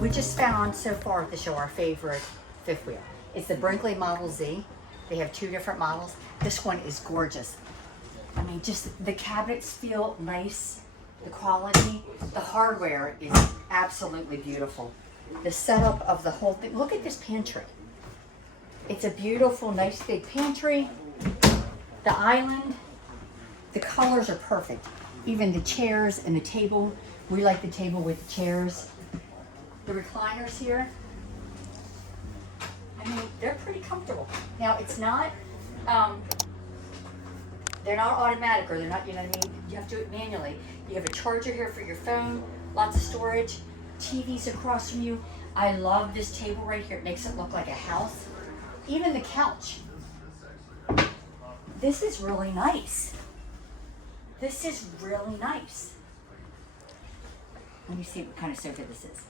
We just found so far at the show our favorite fifth wheel. It's the Brinkley Model Z. They have two different models. This one is gorgeous. I mean, just the cabinets feel nice. The quality, the hardware is absolutely beautiful. The setup of the whole thing. Look at this pantry. It's a beautiful, nice big pantry. The island, the colors are perfect. Even the chairs and the table. We like the table with the chairs. The recliners here, I mean, they're pretty comfortable. Now, it's not, they're not automatic, or they're not, you know what I mean? You have to do it manually. You have a charger here for your phone, lots of storage, TVs across from you. I love this table right here. It makes it look like a house. Even the couch. This is really nice. This is really nice. Let me see what kind of sofa this is.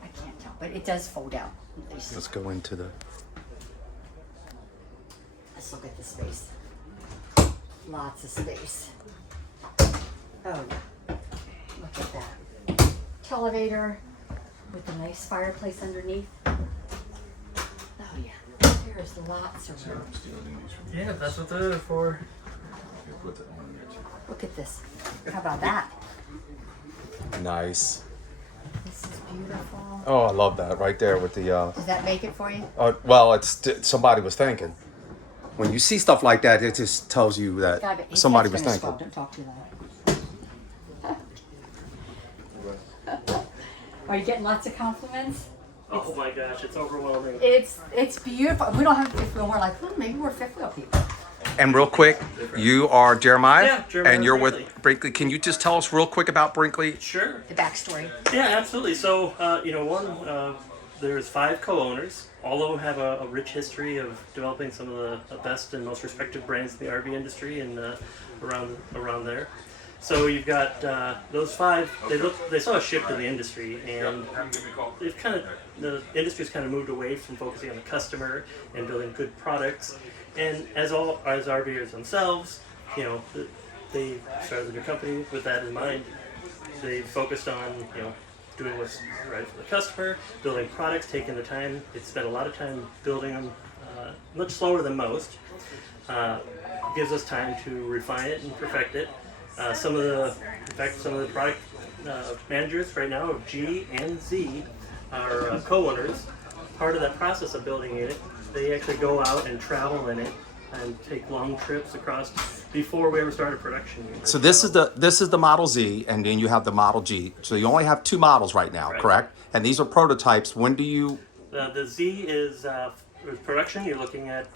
I can't tell, but it does fold out. Let's go into the... Let's look at the space. Lots of space. Oh, look at that. Televator with a nice fireplace underneath. Oh yeah, there's lots of room. Yeah, that's what they're for. Look at this. How about that? Nice. This is beautiful. Oh, I love that right there with the... Does that make it for you? well, it's somebody was thinking. When you see stuff like that, it just tells you that God, but somebody his was head's gonna thinking. swell. Don't talk too loud. Are you getting lots of compliments? Oh my gosh, it's overwhelming. It's beautiful. We don't have fifth wheel. We're like, maybe we're fifth wheel people. And real quick, you are Jeremiah, Yeah, Jeremiah and you're Brinkley. with Brinkley. Can you just tell us real quick about Brinkley? Sure. The backstory. Yeah, absolutely. So, there's 5 co-owners. All of them have a rich history of developing some of the best and most respected brands in the RV industry and around there. So you've got those 5. They saw a shift in the industry, and the industry's kind of moved away from focusing on the customer and building good products. And as RVers themselves, they started their company with that in mind. They focused on doing what's right for the customer, building products, taking the time. They spent a lot of time building them, much slower than most. Gives us time to refine it and perfect it. Some of the product managers right now of G and Z are co-owners. Part of that process of building it, they actually go out and travel in it and take long trips across before we ever started production. So this is the Model Z, and then you have the Model G. So you only have 2 models right now, Right. correct? And these are prototypes. When do you... The Z is production. You're looking at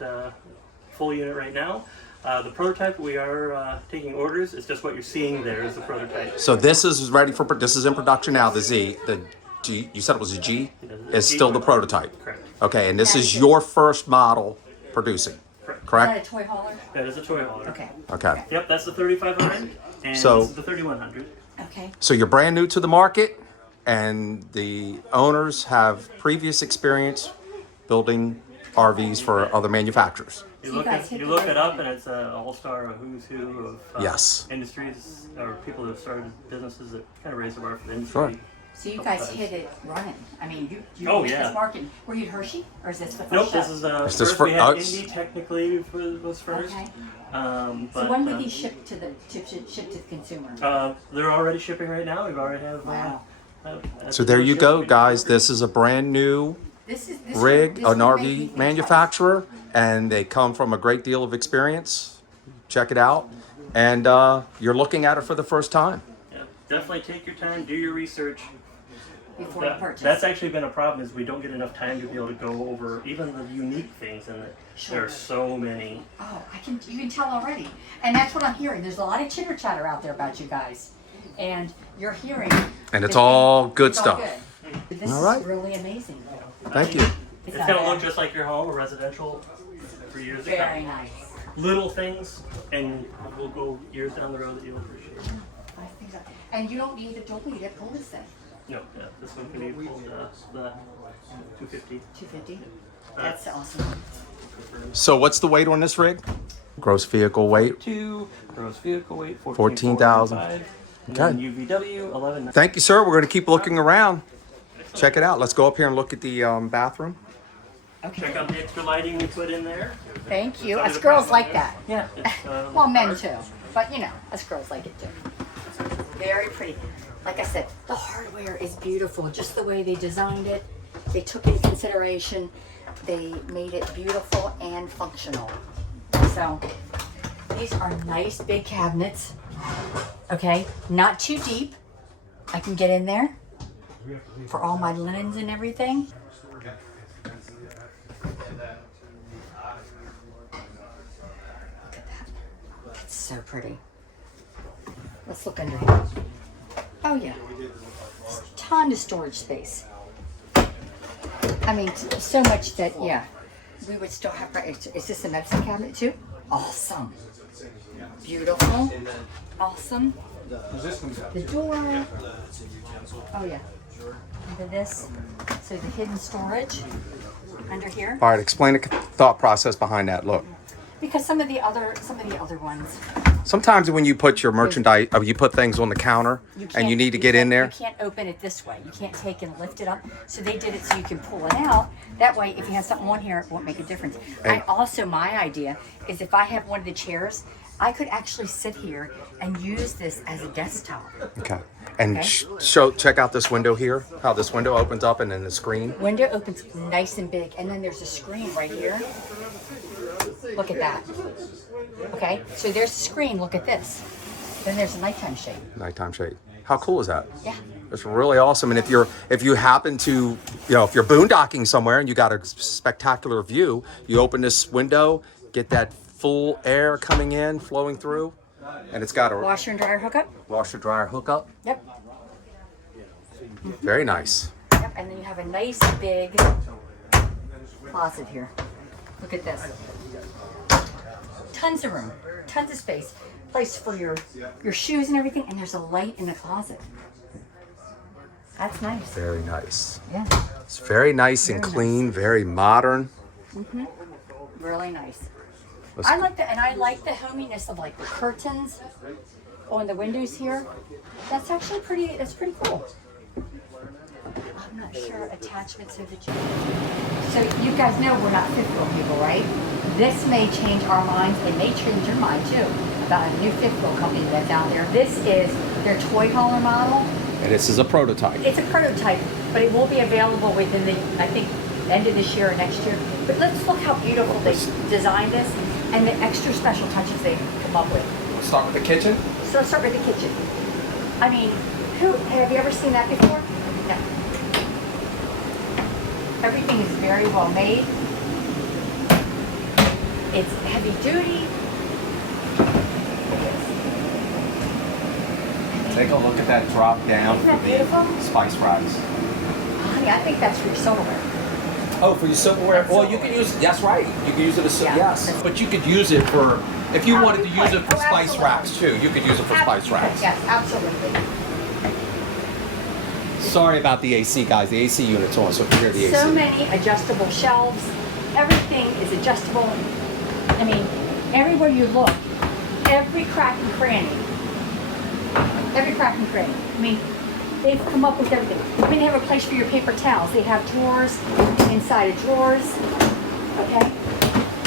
full unit right now. The prototype, we are taking orders. It's just what you're seeing there is the prototype. So this is ready for... This is in production now, the Z. The G, you said it was a G? Is G still the prototype. Correct. Okay, and this Yeah, is it- your first model producing, Correct. Is correct? that a toy hauler? That is a toy hauler. Okay. Okay. Yep, that's the 3500, and So- this is the 3100. Okay. So you're brand new to the market, and the owners have previous experience building RVs for other manufacturers. You So look you guys hit you the look right it up, one. and it's an all-star, a who's who of Yes. industries or people that have started businesses that kind of raise the bar for the industry. Sure. So you guys hit it running. I mean, you Oh, hit yeah. this market. Were you at Hershey, or is this the first Nope, show? this is Is this first. for We had us? Indy technically was first. Okay. But, So when would these ship to the consumer? they're already shipping right now. We've already have. Wow. So there you go, guys. This is a brand new This rig, this an would make me RV think manufacturer, and they come from a great deal of experience. Check it out. And you're looking at it for the first time. Yeah, definitely take your time, do your research. twice. before you purchase. That's actually been a problem, is we don't get enough time to be able to go over even the unique things in it. Sure. There are so many. Oh, you can tell already. And that's what I'm hearing. There's a lot of chitter chatter out there about you guys. And you're hearing. And it's all good it's all stuff. good. This All right. is really amazing. Thank you. It's not going to bad. look just like your home, a residential, for years to come. Very nice. Little things, and we'll go years down the road that you'll appreciate. I think that. And you don't need a dolly to pull this thing. No, yeah, this one can be pulled the 250. 250. That's awesome. So what's the weight on this rig? Gross vehicle weight. Gross vehicle weight 14,000. Okay. Okay. UVW 11. Thank you, sir. We're going to keep looking around. Check it out. Let's go up here and look at the bathroom. Check out the extra lighting we put in there. Thank you. Sorry Us to girls problem like is. that. Yeah. Well, men too. But you know, us girls like it too. Very pretty. Like I said, the hardware is beautiful. Just the way they designed it. They took into consideration. They made it beautiful and functional. So these are nice big cabinets. Okay, not too deep. I can get in there for all my linens and everything. Look at that. That's so pretty. Let's look under here. Oh yeah. Ton of storage space. I mean, so much that, yeah, we would still have, is this a medicine cabinet too? Awesome. Beautiful. Awesome. The door. Oh yeah. Under this. So the hidden storage under here. All right, explain the thought process behind that. Look, Because some of the other ones. sometimes when you put your merchandise, you put things on the counter, and you need to get in there. You can't open it this way. You can't take and lift it up. So they did it so you can pull it out. That way, if you have something on here, it won't make a difference. And- My idea is if I have one of the chairs, I could actually sit here and use this as a desktop. Okay. And Okay. check out this window here. How this window opens up, and then the screen. Window opens nice and big, and then there's a screen right here. Look at that. Okay, so there's a screen. Look at this. Then there's a nighttime shade. Nighttime shade. How cool is that? Yeah. It's really awesome. And if you happen to, if you're boondocking somewhere and you got a spectacular view, you open this window, get that full air coming in, flowing through, and it's got a Washer and dryer hookup. washer dryer hookup. Yep. Very nice. Yep. And then you have a nice big closet here. Look at this. Tons of room, tons of space, place for your shoes and everything, and there's a light in the closet. That's nice. Very nice. Yeah. It's very nice and Very clean, very modern. Really nice. Let's- I like and I like the hominess of like the curtains on the windows here. That's actually that's pretty cool. I'm not sure attachments of the So you guys know we're not fifth wheel people, right? This may change our minds. It may change your mind too about a new fifth wheel company that's out there. This is their toy hauler model. And this is a prototype. It's a prototype, but it will be available within I think, end of this year or next year. But let's look how beautiful they designed this and the extra special touches they come up with. Let's start with the kitchen. So let's start with the kitchen. I mean, have you ever seen that before? No. Everything is very well made. It's heavy duty. Take a look at that drop down Isn't that for beautiful? the spice racks. Honey, I think that's for your silverware. Oh, for your silverware? Well, you can use it. That's right. You can use it as Yeah. yes. But you could use it for if you wanted to you use could. it for Oh, spice absolutely. racks too. You could use it for spice racks. Yes, absolutely. Sorry about the AC, guys. The AC unit's on, so you can hear the AC. So many adjustable shelves. Everything is adjustable. I mean, everywhere you look, every crack and cranny. Every crack and cranny. I mean, they've come up with everything. I mean, they have a place for your paper towels. They have drawers inside of drawers. Okay?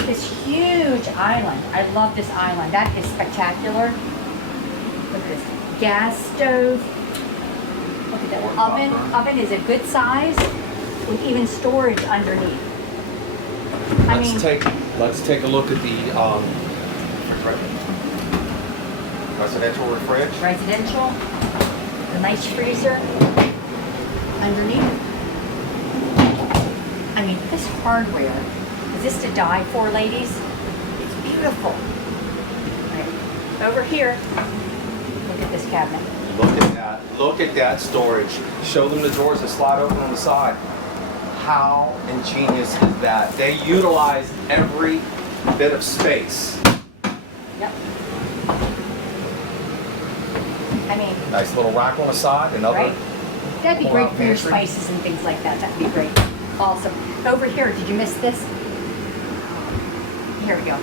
This huge island. I love this island. That is spectacular. Look at this. Gas stove. Look at that. Oven. Oven is a good size with even storage underneath. I mean, Let's take a look at the residential refrigerator. residential, a nice freezer. underneath. I mean, this hardware, is this to die for, ladies? It's beautiful. Right. Over here, look at this cabinet. Look at that. Look at that storage. Show them the drawers that slide open on the side. How ingenious is that? They utilize every bit of space. Yep. I mean, Nice little rack on the side. Another. right? That'd be great pull-out for your pantry. spices and things like that. That'd be great. Awesome. Over here, did you miss this? Here we go.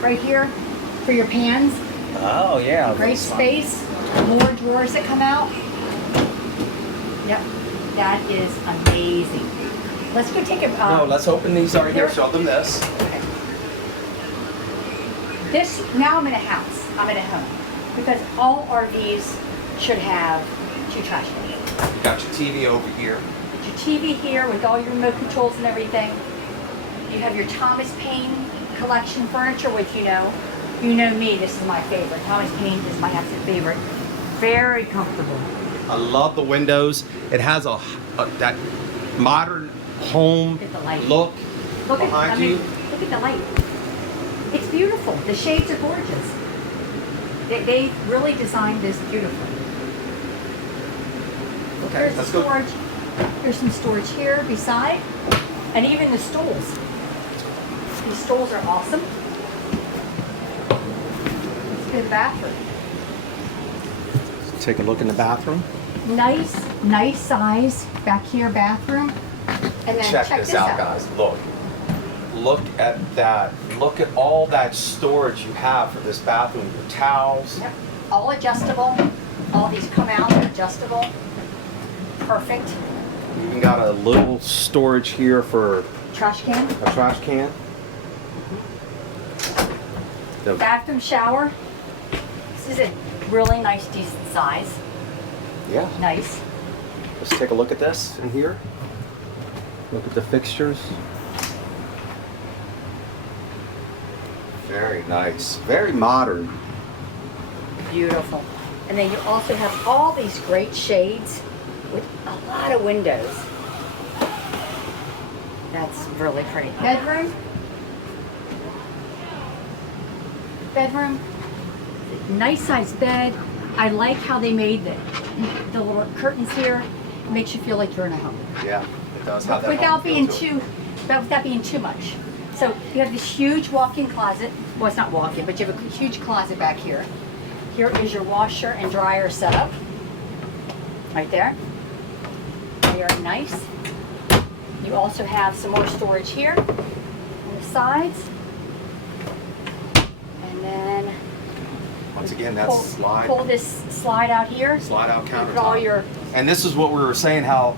Right here for your pans. Oh yeah. Great space. More drawers that come out. Yep. That is amazing. Let's go take a. No, let's open these right here. Here. Show them this. Okay. This, now I'm in a house. I'm in a home. Because all RVs should have 2 trash cans. You got your TV over here. Put your TV here with all your remote controls and everything. You have your Thomas Paine collection furniture, which you know me, this is my favorite. Thomas Paine is my absolute favorite. Very comfortable. I love the windows. It has a that modern home Look at the light. look Look at, behind you. look at the light. It's beautiful. The shades are gorgeous. They really designed this beautifully. Okay, There's let's the go. storage. There's some storage here beside, and even the stools. These stools are awesome. Let's go to the bathroom. Take a look in the bathroom. Nice size back here bathroom. And then Check this out, guys. Look at that. Look at all that storage you have for this bathroom. Your towels. Yep. All adjustable. All these come out, they're adjustable. Perfect. You even got a little storage here for Trash can. a trash can. The- Bathroom shower. This is a really nice, decent size. yeah. Nice. Let's take a look at this in here. Look at the fixtures. Very nice. Very modern. Beautiful. And then you also have all these great shades with a lot of windows. That's really pretty. Bedroom. Bedroom. Nice size bed. I like how they made the little curtains here. It makes you feel like you're in a home. Yeah, it does have that Without home being feel to it. without being too much. So you have this huge walk-in closet. Well, it's not walk-in, but you have a huge closet back here. Here is your washer and dryer setup. Right there. Very nice. You also have some more storage here on the sides. And then Once again, that's pull this slide out here. slide out Put all countertop. your And this is what we were saying, how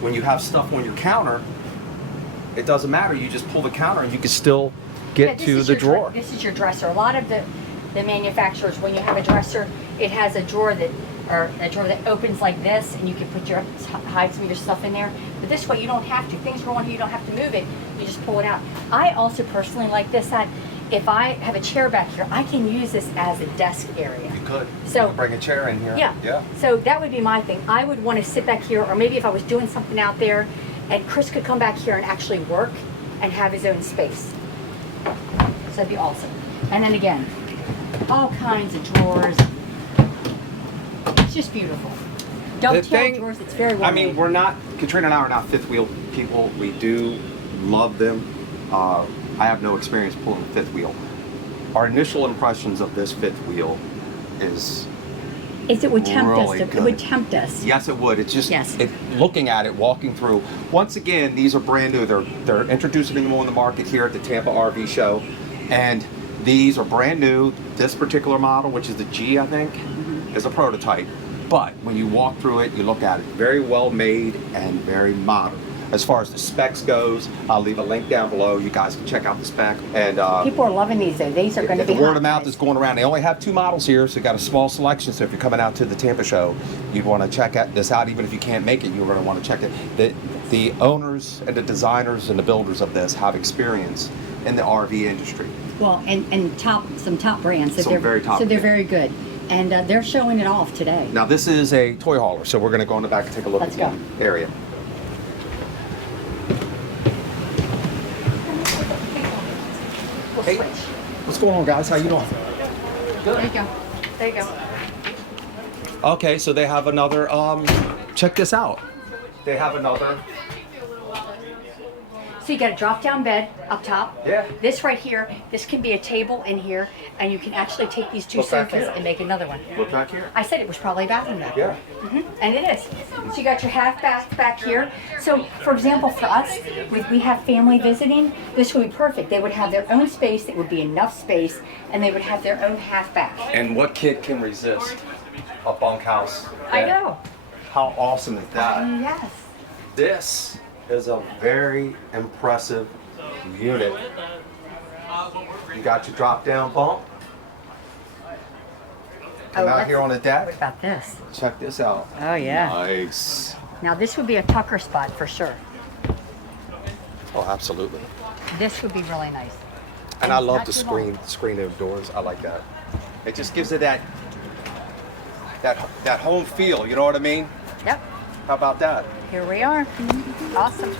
when you have stuff on your counter, it doesn't matter. You just pull the counter and you can still Yeah, get this to is the your drawer. This is your dresser. A lot of the manufacturers, when you have a dresser, it has a drawer that opens like this, and you can hide some of your stuff in there. But this way, you don't have to. Things go on here, you don't have to move it. You just pull it out. I also personally like this. If I have a chair back here, I can use this as a desk area. You could. So- You could bring a chair in here. Yeah. Yeah. So that would be my thing. I would want to sit back here, or maybe if I was doing something out there, and Chris could come back here and actually work and have his own space. So that'd be awesome. And then again, all kinds of drawers. It's just beautiful. Dovetail drawers, it's very well I mean, made. Katrina and I are not fifth wheel people. We do love them. I have no experience pulling a fifth wheel. Our initial impressions of this fifth wheel is, It would tempt really us. It good. would tempt us. yes, it would. It's just, Yes. looking at it, walking through. Once again, these are brand new. They're introducing them on the market here at the Tampa RV show. And these are brand new. This particular model, which is the G, I think, is a prototype. But when you walk through it, you look at it, very well made and very modern. As far as the specs goes, I'll leave a link down below. You guys can check out the spec. And People are loving these though. These are going to the be word hot of mouth guys. is going around. They only have 2 models here, so you got a small selection. So if you're coming out to the Tampa show, you'd want to check this out. Even if you can't make it, you're going to want to check it. The owners and the designers and the builders of this have experience in the RV industry. Well, and some top brands. So Some they're very top So they're brands. very good, and they're showing it off today. Now this is a toy hauler, so we're going to go in the back and take a look Let's at the area. Hey, switch. what's going on, guys? How you doing? There you go. There you go. Okay, so they have another. Check this out. They have another. So you got a drop-down bed up top. Yeah. This right here, this can be a table in here, and you can actually take these two Look back sofas here. and make another one. Look back here. I said it was probably a bathroom back Yeah. there. And it is. So you got your half bath back here. So, for example, for us, we have family visiting, this would be perfect. They would have their own space, it would be enough space, and they would have their own half bath. And what kid can resist a bunkhouse? I know. How awesome is that? Yes. This is a very impressive unit. You got your drop-down bunk. Come out here on the What deck. about this? Check this out. Oh, yeah. Nice. Now, this would be a tucker spot for sure. Oh, absolutely. This would be really nice. And I love not the too long. screen indoors. I like that. It just gives it that home feel. You know what I mean? Yep. How about that? Here we are. Awesome.